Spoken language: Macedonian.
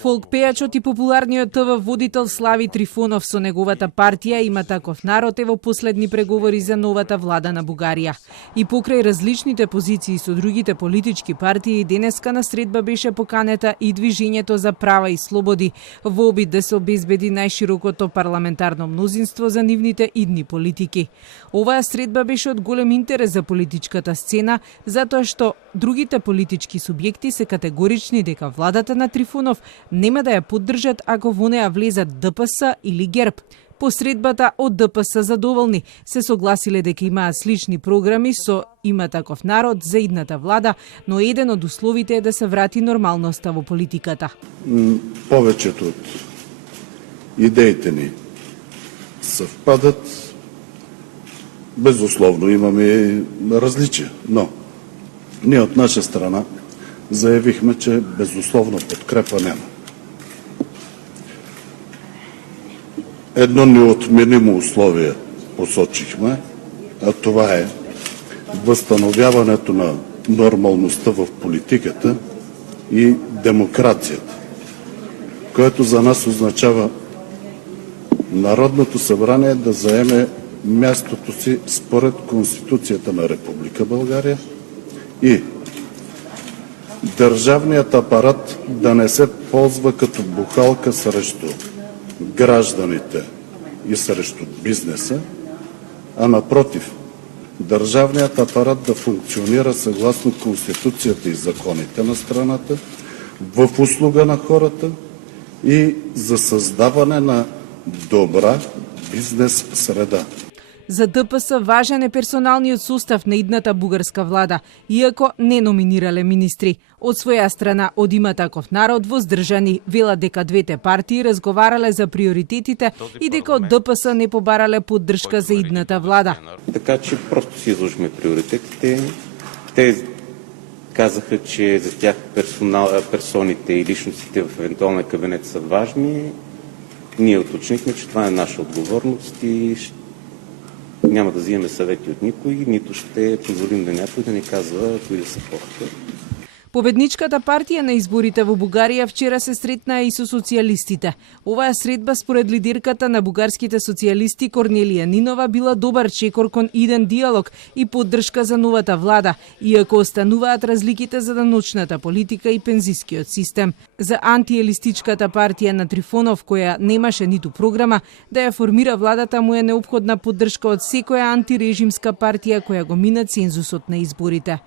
Фолк пејачот и популарниот ТВ водител Слави Трифонов со неговата партија Има таков народ е во последни преговори за новата влада на Бугарија. И покрај различните позиции со другите политички партии, денеска на средба беше поканета и Движењето за права и слободи во обид да се обезбеди најширокото парламентарно мнозинство за нивните идни политики. Оваа средба беше од голем интерес за политичката сцена, затоа што другите политички субјекти се категорични дека владата на Трифонов нема да ја поддржат ако во неа влезат ДПС или ГЕРБ. По средбата од ДПС задоволни се согласиле дека имаат слични програми со Има таков народ за идната влада, но еден од условите е да се врати нормалноста во политиката. Повеќето од идеите ни совпадат. Безусловно имаме различия, но ние од наша страна заявихме, че безусловно подкрепа нема. Едно неотменимо условие посочихме, а това е възстановяването на нормалността в политиката и демокрацията, което за нас означава Народното събрание да заеме мястото си според Конституцията на Република България и държавният апарат да не се ползва като бухалка срещу гражданите и срещу бизнеса, а напротив, държавният апарат да функционира съгласно Конституцията и законите на страната, в услуга на хората и за създаване на добра бизнес среда. За ДПС важен е персоналниот состав на идната бугарска влада, иако не номинирале министри. Од своја страна, од Има таков народ, воздржани велат дека двете партии разговарале за приоритетите и дека од ДПС не побарале поддршка за идната влада. Така че просто си изложихме приоритетите. Те казаха, че за тях персоните и личностите в евентуалния кабинет са важни. Ние уточнихме, че това е наша отговорност и няма да взимаме съвети от никой, нито ще позволим да някой да ни казва кои да са хората. Победничката партија на изборите во Бугарија вчера се сретна и со социјалистите. Оваа средба според лидерката на бугарските социјалисти Корнелија Нинова била добар чекор кон иден диалог и поддршка за новата влада, иако остануваат разликите за даночната политика и пензискиот систем. За антиелистичката партија на Трифонов, која немаше ниту програма, да ја формира владата му е неопходна поддршка од секоја антирежимска партија која го мина цензусот на изборите.